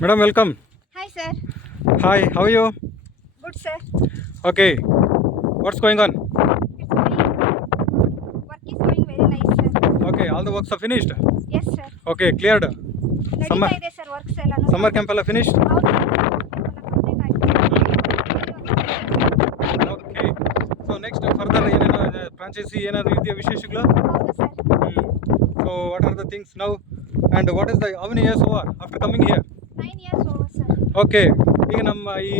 Madam, welcome hi sir hi how you good sir okay what's going on okay are finished. Yes, sir. Okay, cleared. ನಡೀತಾ Summer- ಇದೆ sir works Summer camp ಎಲ್ಲ finished okay so next further ಏನೇನು franchise ಏನಾದರೂ ಇದೆಯಾ ವಿಶೇಷಗಳು? So what are the things now and what is the how many years over after coming here nine years over sir okay ಈಗ ನಮ್ಮ ಈ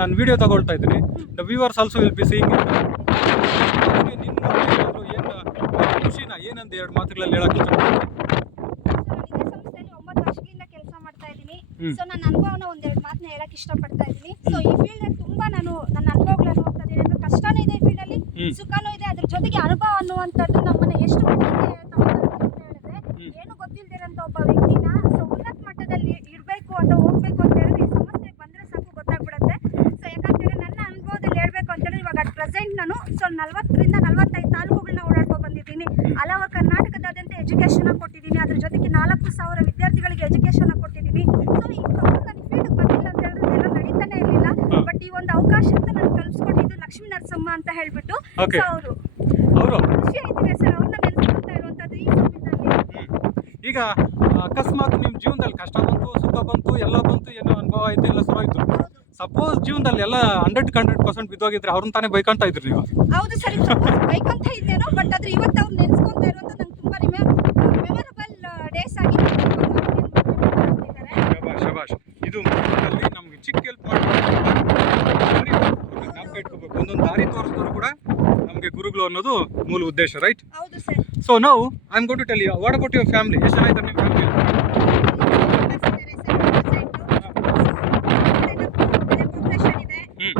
ನಾನು video ತಗೊಳ್ತಾ ಇದ್ದೀನಿ. The viewers also will be seeing ನಿಮ್ಮ ಏನು ಖುಷಿನ? ಏನಂತ ಎರಡು ಮಾತುಗಳಲ್ಲಿ ಹೇಳಕ್ಕೆ ಇಷ್ಟಪಡ್ತೀನಿ ಇದ್ದೀನಿ. ಸೊ ನನ್ನ ಅನುಭವನ ಒಂದೆರಡು ಮಾತನ್ನ ಹೇಳಕ್ ಇಷ್ಟಪಡ್ತಾ ಇದ್ದೀನಿ. ಸೊ ಈ ಫೀಲ್ಡ್ ಅಲ್ಲಿ ತುಂಬಾ ನಾನು ನನ್ನ ಅನುಭವಗಳು ಅನ್ನುವಂಥದ್ದು ಏನಂದ್ರೆ ಕಷ್ಟನೂ ಇದೆ ಈ ಫೀಲ್ಡ್ ಅಲ್ಲಿ. ಸುಖನೂ ಇದೆ. ಅದ್ರ ಜೊತೆಗೆ ಅನುಭವ ಅನ್ನುವಂಥದ್ದು ನಮ್ಮನ್ನ ಎಷ್ಟು ಮಟ್ಟಿಗೆ ತಗೊಳ್ಳುತ್ತೆ ಅಂತ ಹೇಳಿದ್ರೆ ಹ್ಮ್. ಏನು ಗೊತ್ತಿಲ್ದಿರೋಂಥ ಒಬ್ಬ ವ್ಯಕ್ತಿನ ಸೊ ಉನ್ನತ ಮಟ್ಟದಲ್ಲಿ ಇಡಬೇಕು ಅಥವಾ ಹೋಗ್ಬೇಕು ಅಂತ ಹೇಳಿದ್ರೆ ಈ ಸಮಸ್ಯೆಗೆ ಬಂದ್ರೆ ಸಾಕು ಗೊತ್ತಾಗ್ಬಿಡುತ್ತೆ ಸೊ ಯಾಕಂತೇಳಿ ನನ್ನ ಅನುಭವದಲ್ಲಿ ಹೇಳ್ಬೇಕು ಅಂತ ಹೇಳಿದ್ರೆ ಇವಾಗ ಅಟ್ ಪ್ರೆಸೆಂಟ್ ನಾನು ಸೊ ನಲ್ವತ್ತರಿಂದ ನಲ್ವತ್ತೈದು ತಾಲೂಕುಗಳನ್ನ ಓಡಾಡ್ಕೊಂಡು ಬಂದಿದ್ದೀನಿ ಹಲವು ಎಜುಕೇಶನ್ ಕೊಟ್ಟಿದ್ದೀನಿ. ಅದ್ರ ಜೊತೆಗೆ ನಾಲ್ಕು ಸಾವಿರ ವಿದ್ಯಾರ್ಥಿಗಳಿಗೆ ಎಜುಕೇಶನ್ ಕೊಟ್ಟಿದ್ದೀನಿ. ಸೊ ಈ ನನ್ನ ಫೀಲ್ಡ್ ಬಂದಿಲ್ಲ ಅಂತ ಹೇಳಿದ್ರೆ ಎಲ್ಲ ನಡೀತಾನೆ ಇರಲಿಲ್ಲ. ಬಟ್ ಈ ಒಂದು ಅವಕಾಶ ಅಂತ ನಾನು ಕಲ್ಸ್ಕೊಟ್ಟಿದ್ದು ಲಕ್ಷ್ಮೀ ನರಸಮ್ಮ ಅಂತ ಹೇಳ್ಬಿಟ್ಟು. ಅವರು ಅವರು? ಖುಷಿ ಆಯ್ತಿದೆ ಸರ್. ಅವ್ರನ್ನ ನೆನೆಸ್ಕೊಳ್ತಾ ಇರುವಂತದ್ದು ಈ ಸಮಯದಲ್ಲಿ. ಈಗ ಅಕಸ್ಮಾತ್ ನಿಮ್ಮ ಜೀವನದಲ್ಲಿ ಕಷ್ಟ ಬಂತು ಸುಖ ಬಂತು ಎಲ್ಲ ಬಂತು ಏನೋ ಅನುಭವ ಆಯ್ತು ಎಲ್ಲ ಶುರು ಹೌದು. ಸಪೋಸ್ ಜೀವನದಲ್ಲಿ ಎಲ್ಲ ಹಂಡ್ರೆಡ್ ಹಂಡ್ರೆಡ್ ಪರ್ಸೆಂಟ್ ಬಿದ್ದೋಗಿದ್ರೆ ಅವ್ರನ್ನ ತಾನೇ ಬೈಕಂತ ಇದ್ರು ನೀವು? ಹೌದು ಸರ್. ಬೈಕೊಂತ ಇದ್ದೇನೋ ಬಟ್ ಆದ್ರೆ ಇವತ್ತು ಅವ್ರು ನೆನೆಸ್ಕೊಂತ ಇರುವಂತ ನಂಗೆ ತುಂಬಾ ಮೆಮೊರಬಲ್ ಡೇಸ್ ಆಗಿ ನೆನ್ಪಿಟ್ಟಿದ್ದಾರೆ. ಶಬಾಷ್ ಶಬಾಷ್ ಇದು ಮಕ್ಕಳಲ್ಲಿ ನಮ್ಗೆ ಚಿಕ್ಕ ಹೆಲ್ಪ್ ಮಾಡಿ ಜ್ಞಾಪಕ ಇಟ್ಕೋಬೇಕು ಒಂದೊಂದು ದಾರಿ ತೋರಿಸಿದ್ರು ಕೂಡ ಅನ್ನೋದು ಮೂಲ ಉದ್ದೇಶ ರೈಟ್ ಹೌದು ಸರ್. ಸೊ ನಾವು I am got to tell you what about your family ಎಷ್ಟು ಜನ ಇದ್ದಾರೆ ನಿಮ್ಮ ಫ್ಯಾಮಿಲಿ ಹ್ಮ್.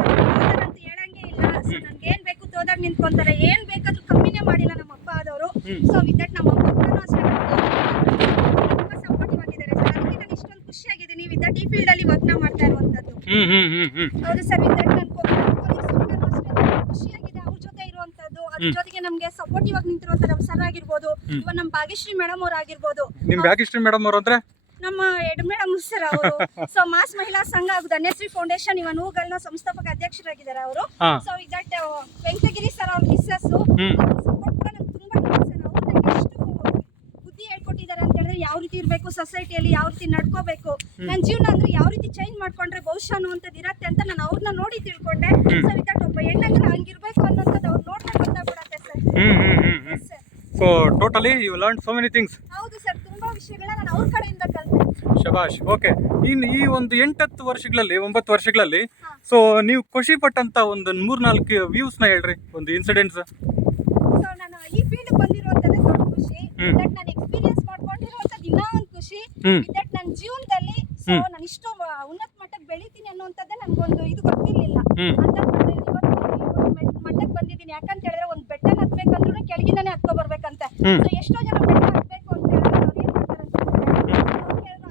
ಏನ್ ಬೇಕು ತೋದಾಗ ನಿಂತ್ಕೊಂತಾರೆ ಏನ್ ಬೇಕಾದ್ರೂ ಕಮ್ಮಿನೇ ಮಾಡಿಲ್ಲ ನಮ್ಮ ಅಪ್ಪ ಆದವರು ಹ್ಮ್. ಸೊ ವಿದಟ್ ನಮ್ಮ ಅಮ್ಮ ಕೂಡ ಅಷ್ಟೇ ತುಂಬಾ ಸಪೋರ್ಟಿವ್ ಆಗಿದ್ದಾರೆ ಸರ್. ಅದಕ್ಕೆ ನಾನು ಇಷ್ಟೊಂದು ಖುಷಿಯಾಗಿದ್ದೀನಿ. ವಿದಟ್ ಈ ಫೀಲ್ಡ್ ಅಲ್ಲಿ ವರ್ಕ್ ಮಾಡ್ತಾ ಇರುವಂತದ್ದು ಹ್ಮ್ ಹ್ಮ್ ಹ್ಮ್ ಹ್ಮ್. ಹೌದು ಸರ್ ಖುಷಿಯಾಗಿದೆ ಅವ್ರ ಜೊತೆ ಇರುವಂತದ್ದು ಅದ್ರ ಹ್ಮ್. ಜೊತೆಗೆ ನಮ್ಗೆ ಸಪೋರ್ಟಿವ್ ಆಗಿ ನಿಂತಿರುವಂತ ನಮ್ಮ ಸರ್ ಆಗಿರ್ಬೋದು. ಇವಾಗ ನಮ್ಮ ಭಾಗ್ಯಶ್ರೀ ಮೇಡಮ್ ಅವ್ರು ಆಗಿರ್ಬೋದು. ನಿಮ್ ಭಾಗ್ಯಶ್ರೀ ಮೇಡಮ್ ಅವ್ರು ಅಂದ್ರೆ? ನಮ್ಮ ಎಡ್ ಮೇಡಮ್ ಸರ್ ಅವರು. ಸೊ ಮಾಸ್ ಮಹಿಳಾ ಸಂಘ ಹಾಗೂ ಧನ್ಯಶ್ರೀ ಫೌಂಡೇಶನ್ ಇವ ನೂಗಲ್ನ ಸಂಸ್ಥಾಪಕ ಅಧ್ಯಕ್ಷರಾಗಿದ್ದಾರೆ ಅವರು. ಸೊ ಸೊ ಇದಟ್ ವೆಂಕಟಗಿರಿ ಸರ್ ಅವ್ರ ಮಿಸ್ಸಸ್ ಹ್ಮ್ ಸಪೋರ್ಟ್ ಕೂಡ ನಂಗೆ ತುಂಬಾ ಇದೆ ಸರ್ ಅವ್ರು ನಂಗೆ ಎಷ್ಟು ಬುದ್ಧಿ ಹೇಳ್ಕೊಟ್ಟಿದ್ದಾರೆ ಅಂತ ಹೇಳಿದ್ರೆ ಯಾವ ರೀತಿ ಇರಬೇಕು ಸೊಸೈಟಿಯಲ್ಲಿ ಯಾವ ರೀತಿ ನಡ್ಕೋಬೇಕು? ನನ್ನ ಜೀವನ ಅಂದ್ರೆ ಯಾವ ರೀತಿ ಚೇಂಜ್ ಮಾಡ್ಕೊಂಡ್ರೆ ಬಹುಶಃ ಅನ್ನುವಂಥದ್ದು ಇರತ್ತೆ ಅಂತ ನಾನು ಅವ್ರನ್ನ ನೋಡಿ ತಿಳ್ಕೊಂಡೆ. ಸವಿತಾ ಸೊ ಇದಟ್ ಒಬ್ಬ ಹೆಣ್ಣಂದ್ರೆ ಹಂಗಿರ್ಬೇಕು ಅನ್ನೋಂಥದ್ದು ಅವ್ರು ನೋಡ್ತಾ ಗೊತ್ತಾಗ್ಬಿಡತ್ತೆ sir. Sir so totally you learn so many things ಹೌದು ಸರ್ ತುಂಬಾ ವಿಷಯಗಳನ್ನ ನಾನು ಅವ್ರ ಕಡೆಯಿಂದ ಕಲಿತೆ. ಶಬಾಷ್ ಓಕೆ ಇನ್ನು ಈ ಒಂದು ಎಂಟತ್ತು ವರ್ಷಗಳಲ್ಲಿ ಒಂಬತ್ತು ವರ್ಷಗಳಲ್ಲಿ. ಸೊ ನೀವು ಖುಷಿ ಪಟ್ಟಂತ ಒಂದು ಮೂರ್ನಾಲ್ಕು ನ ಹೇಳ್ರಿ ಒಂದು ಇನ್ಸಿಡೆಂಟ್ಸ್ ಈ ಫೀಲ್ಡ್ ಬಂದಿರುವಂತದ್ದು ದೊಡ್ಡ ಖುಷಿ. ದಟ್ ನಾನು ಎಕ್ಸ್ಪೀರಿಯನ್ಸ್ ಮಾಡ್ಕೊಂಡಿರುವಂತದ್ದು ಇನ್ನೂ ಒಂದು ಖುಷಿ. ದಟ್ ನನ್ನ ಜೀವನದಲ್ಲಿ ಸೊ ನಾನು ಇಷ್ಟು ಉನ್ನತ ಮಟ್ಟಕ್ಕೆ ಬೆಳಿತೀನಿ ಅನ್ನುವಂಥದ್ದೇ ನನಗೊಂದು ಇದು ಗೊತ್ತಿರಲಿಲ್ಲ. ಅಂತ ಮಟ್ಟಕ್ಕೆ ಬಂದಿದ್ದೀನಿ. ಯಾಕಂತ ಹೇಳಿದ್ರೆ ಒಂದು ಬೆಟ್ಟ ಹತ್ಬೇಕಂದ್ರೂ ಕೆಳಗಿಂದಾನೆ ಹತ್ಕೊ ಬರ್ಬೇಕಂತೆ. ಸೊ ಎಷ್ಟೋ ಜನ ಬೆಟ್ಟ ಹತ್ಬೇಕು ಅಂತ ಹೇಳಿದ್ರೆ ಅವ್ರು ಏನ್ ಮಾಡ್ತಾರೆ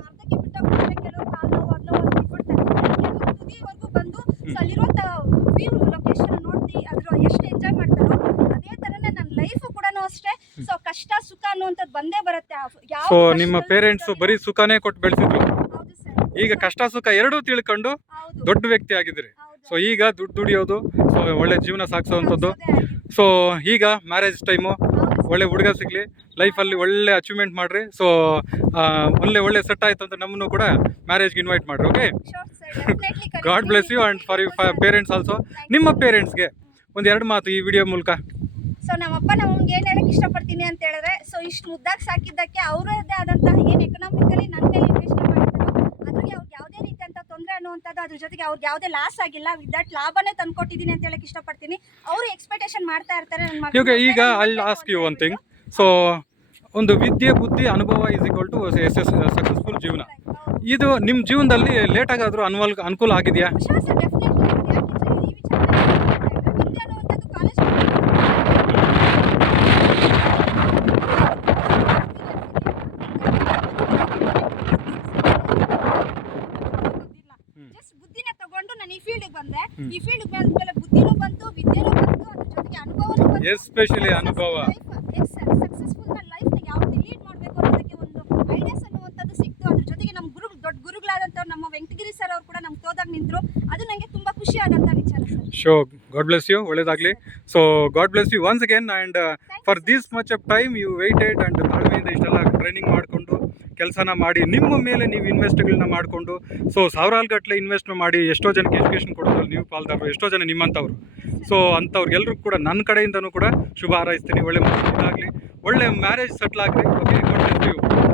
ಅರ್ಧಕ್ಕೆ ಬಿಟ್ಟು ಹೋಗ್ತಾರೆ ಕೆಲವರು ಕಾಲು ನೋವು ಅದ್ ನೋವು ಅಂತ ಬಿಟ್ಬಿಡ್ತಾರೆ. ಕೆಲವ್ರು ತುದಿವರೆಗೂ ಬಂದು ಸೊ ಅಲ್ಲಿರುವಂತ ವ್ಯೂ ಲೊಕೇಶನ್ ನೋಡ್ತಿ ಅದ್ರ ಎಷ್ಟು ಎಂಜಾಯ್ ಮಾಡ್ತಾರೋ ಅದೇ ತರನೇ ನನ್ನ ಲೈಫ್ ಕೂಡ ಅಷ್ಟೇ ಸೊ ಕಷ್ಟ ಸುಖ ಅನ್ನುವಂಥದ್ದು ಬಂದೇ ಬರುತ್ತೆ ಆ- ಯಾವ ಸೊ ನಿಮ್ಮ ಪೇರೆಂಟ್ಸ್. ಬರೀ ಸುಖನೇ ಕೊಟ್ಟು ಬೆಳೆಸಿದ್ರು. ಈಗ ಕಷ್ಟ ಸುಖ ಎರಡೂ ತಿಳ್ಕೊಂಡು ದೊಡ್ಡ ವ್ಯಕ್ತಿ ಆಗಿದ್ರಿ. ಸೊ ಈಗ ದುಡ್ಡು ದುಡಿಯೋದು ಸೊ ಒಳ್ಳೆ ಜೀವನ ಸಾಗಿಸೋವಂಥದ್ದು. ಸೊ ಈಗ ಮ್ಯಾರೇಜ್ ಟೈಮು ಒಳ್ಳೆ ಹುಡುಗ ಸಿಗಲಿ ಲೈಫಲ್ಲಿ ಒಳ್ಳೆ ಅಚೀವ್ಮೆಂಟ್ ಮಾಡ್ರಿ. ಸೊ ಒಳ್ಳೆ ಒಳ್ಳೆ ಸೆಟ್ ಆಯಿತು ಅಂತ ನಮ್ಮನ್ನು ಕೂಡ ಮ್ಯಾರೇಜ್ಗೆ ಇನ್ವೈಟ್ ಮಾಡ್ರಿ okay God bless you and for you parents also ನಿಮ್ಮ ಪೇರೆಂಟ್ಸ್ಗೆ ಒಂದು ಎರಡು ಮಾತು ಈ ವಿಡಿಯೋ ಮೂಲಕ. ಸೊ ನಮ್ಮಪ್ಪ ನಮ್ಗೆ ಏನ್ ಹೇಳಕ್ ಇಷ್ಟಪಡ್ತೀನಿ ಅಂತ ಹೇಳಿದ್ರೆ ಸೊ ಇಷ್ಟು ಮುದ್ದಾಗಿ ಸಾಕಿದ್ದಕ್ಕೆ ಅವರದ್ದೇ ಆದಂತಹ ಏನು ಎಕನಾಮಿಕಲಿ ನನ್ನ ಮೇಲೆ ಇನ್ವೆಸ್ಟ್ ಮಾಡಿದ್ರು ಅದ್ರಿಗೆ ಅವ್ರಿಗೆ ಯಾವುದೇ ರೀತಿಯಂತ ತೊಂದರೆ ಅನ್ನುವಂಥದ್ದು ಅದ್ರ ಜೊತೆಗೆ ಅವ್ರಿಗೆ ಯಾವುದೇ ಲಾಸ್ ಆಗಿಲ್ಲ ವಿದ್ಯಾಟ್ ಲಾಭನೇ ತಂದ್ಕೊಟ್ಟಿದ್ದೀನಿ ಅಂತ ಹೇಳಕ್ ಇಷ್ಟಪಡ್ತೀನಿ. ಅವರು ಎಕ್ಸ್ಪೆಕ್ಟೇಷನ್ ಮಾಡ್ತಾ ಇರ್ತಾರೆ ನನ್ನ ಈಗ ಅಲ್ಲಿ ಆಸ್ಕ್ ಅಂತ ಯು ಒನ್ ಥಿಂಗ್. ಸೊ ಒಂದು ವಿದ್ಯೆ ಬುದ್ಧಿ ಅನುಭವ ಇಸ್ ಈಕ್ವಲ್ ಟು ಸಕ್ಸಸ್ಫುಲ್ ಜೀವನ. ಇದು ನಿಮ್ಮ ಜೀವನದಲ್ಲಿ ಲೇಟ್ ಆಗಾದ್ರೂ ಅನ್ವಲ್ ಅನುಕೂಲ ಆಗಿದೆಯಾ Sure, sir, definitely. ಯಾಕೆ ಈ ವಿಚಾರ ವಿದ್ಯೆ ಅನ್ನುವಂಥದ್ದು ಕಾಲೇಜ್ ಜಸ್ಟ್ ಬುದ್ಧಿನ ತಗೊಂಡು ನಾನು ಈ ಫೀಲ್ಡ್ ಬಂದೆ. ಈ ಫೀಲ್ಡ್ ಮೇಲೆ ಬುದ್ಧಿನೂ ಬಂತು ವಿದ್ಯೆನೂ ಬಂತು ಅದ್ರ ಜೊತೆಗೆ ಅನುಭವನೂ ಬಂತು. ಎಸ್ಪೆಷಲಿ ಅನುಭವ. ಸಕ್ಸಸ್ಫುಲ್ ನನ್ನ ಲೈಫ್ ಯಾವ ರೀತಿ ಲೀಡ್ ಮಾಡಬೇಕು ಅನ್ನೋದಕ್ಕೆ ಒಂದು ಐಡಿಯಾಸ್ ಅನ್ನುವಂಥದ್ದು ಸಿಕ್ತು. ಅದ್ರ ಜೊತೆಗೆ ನಮ್ಮ ಗುರು ದೊಡ್ಡ ಗುರುಗಳಾದಂಥವ್ರು ನಮ್ಮ ವೆಂಕಟಗಿರಿ ಸರ್ ಅವರು ಕೂಡ ನಮ್ಗೆ ತೋದಾಗ ನಿಂತರು. ಅದು ನನಗೆ ತುಂಬ ಖುಷಿ ಆದಂಥ ವಿಚಾರ sir so God bless you ಒಳ್ಳೇದಾಗಲಿ. So God bless you once again and for this much of time you waited and ತಾಳ್ಮೆಯಿಂದ ಇಷ್ಟೆಲ್ಲ ಟ್ರೈನಿಂಗ್ ಮಾಡಿಕೊಂಡು ಕೆಲಸನ ಮಾಡಿ, ನಿಮ್ಮ ಮೇಲೆ ನೀವು ಇನ್ವೆಸ್ಟ್ಗಳನ್ನ ಮಾಡಿಕೊಂಡು ಸೊ ಸಾವಿರಾರು ಗಟ್ಟಲೆ ಇನ್ವೆಸ್ಟ್ ಮಾಡಿ, ಎಷ್ಟೋ ಜನಕ್ಕೆ ಎಜುಕೇಷನ್ ಕೊಡೋದ್ರಲ್ಲಿ ನೀವು ಪಾಲ್ದಾರರು, ಎಷ್ಟೋ ಜನ ನಿಮ್ಮಂಥವ್ರು. ಸೊ ಅಂಥವ್ರಿಗೆಲ್ಲರೂ ಕೂಡ ನನ್ನ ಕಡೆಯಿಂದನೂ ಕೂಡ ಶುಭ ಹಾರೈಸ್ತೀನಿ, ಒಳ್ಳೆ ಮದುವೆ ಆಗಲಿ, ಒಳ್ಳೆ ಮ್ಯಾರೇಜ್ ಸೆಟ್ಲ್ ಆಗಲಿ ಓಕೆ ಯು